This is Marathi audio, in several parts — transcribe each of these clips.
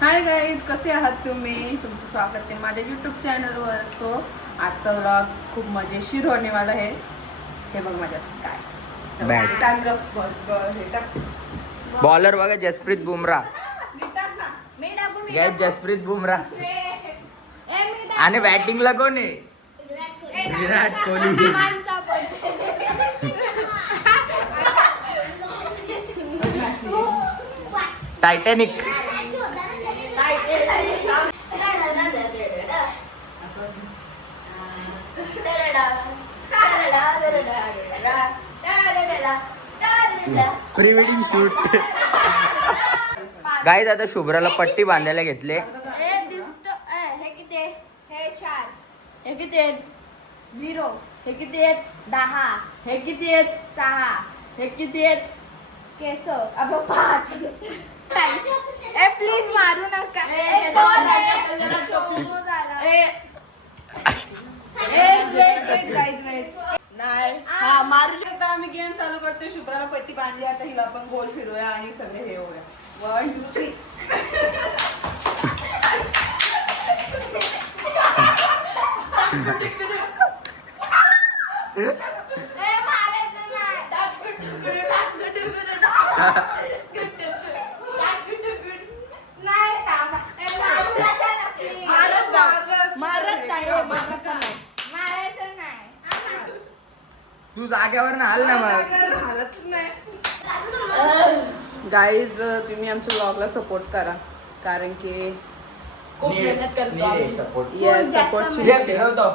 हाय गाईज, कसे आहात तुम्ही? तुमचं स्वागत आहे माझ्या यूट्यूब चॅनलवर. सो आजचा व्लॉग खूप मजेशीर होने वाला है. हे बघ माझ्यात काय बॉलर बघा, जसप्रीत बुमराह. जसप्रीत बुमराह आणि बॅटिंगला कोण आहे? Virat Kohli. Titanic. Pre wedding shoot. Guys आता शुभ्राला पट्टी बांधायला घेतले. हे किती आहेत? 0. हे किती आहेत? 10. हे किती आहेत? 6. हे किती आहेत? केस. अब 5. प्लीज मारू नका. नाही हा मारू शकता. आम्ही गेम चालू करतोय. शुभ्राला पट्टी बांधली, आता हिला आपण गोल फिरूया आणि सगळे हे होऊया. 1 2 3. तू जाग्यावर ना हाल ना मग. गाईज, तुम्ही आमच्या व्लॉगला सपोर्ट करा, कारण की खूप मेहनत करतो आम्ही. सपोर्टची फिरवतो.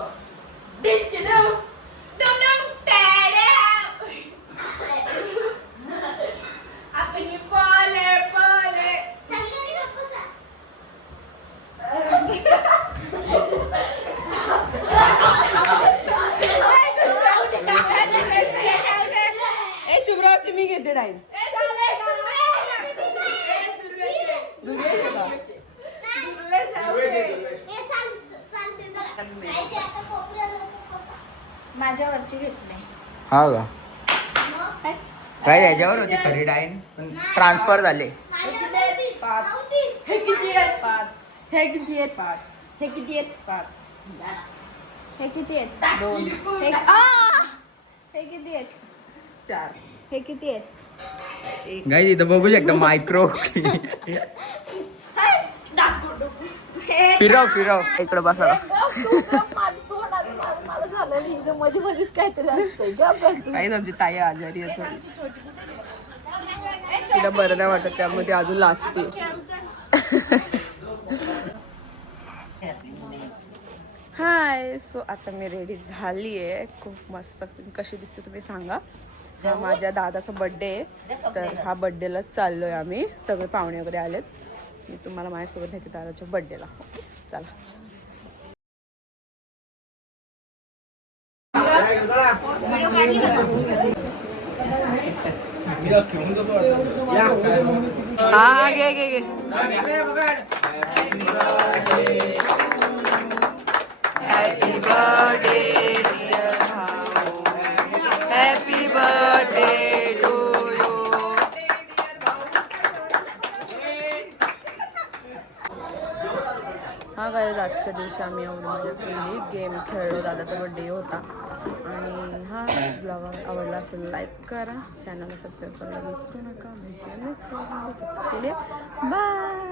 शुभ्रावरची मी घेते टाईम. माझ्यावरची घेतली. हा का? काय याच्यावर होती खरी डाईन, पण ट्रान्सफर झाले. हे किती आहेत? 5 हे किती आहेत? 5 हे किती आहेत? 5 हे किती आहेत? 2 हे किती आहेत? 4 हे किती आहेत? गाईज इथं बघू शकता मायक्रो. फिरव फिरव इकडे बसा. काही आमची ताई आजारी आहे थोडी. तिला बरं नाही वाटत, त्यामुळे अजून लाजते. हाय. सो आता मी रेडी झाली आहे. खूप मस्त. तुम्ही कशी दिसते तुम्ही सांगा. हा माझ्या दादाचा बड्डे आहे, तर हा बड्डेलाच चाललोय आम्ही. सगळे पाहुणे वगैरे आलेत. मी तुम्हाला माझ्यासोबत नेते दादाच्या बड्डेला. चला. हा घे घे घे. हॅपी बर्थडे डिअर भाऊ. Happy birthday to you. हा काय, आजच्या दिवशी आम्ही एवढी मजा केली, गेम खेळलो, दादाचा बर्थडे होता. आणि हा ब्लॉग आवडला असेल लाईक करा, चॅनलला सबस्क्राईब करायला विसरू नका. भेटूया नेक्स्ट व्हिडिओमध्ये. बाय.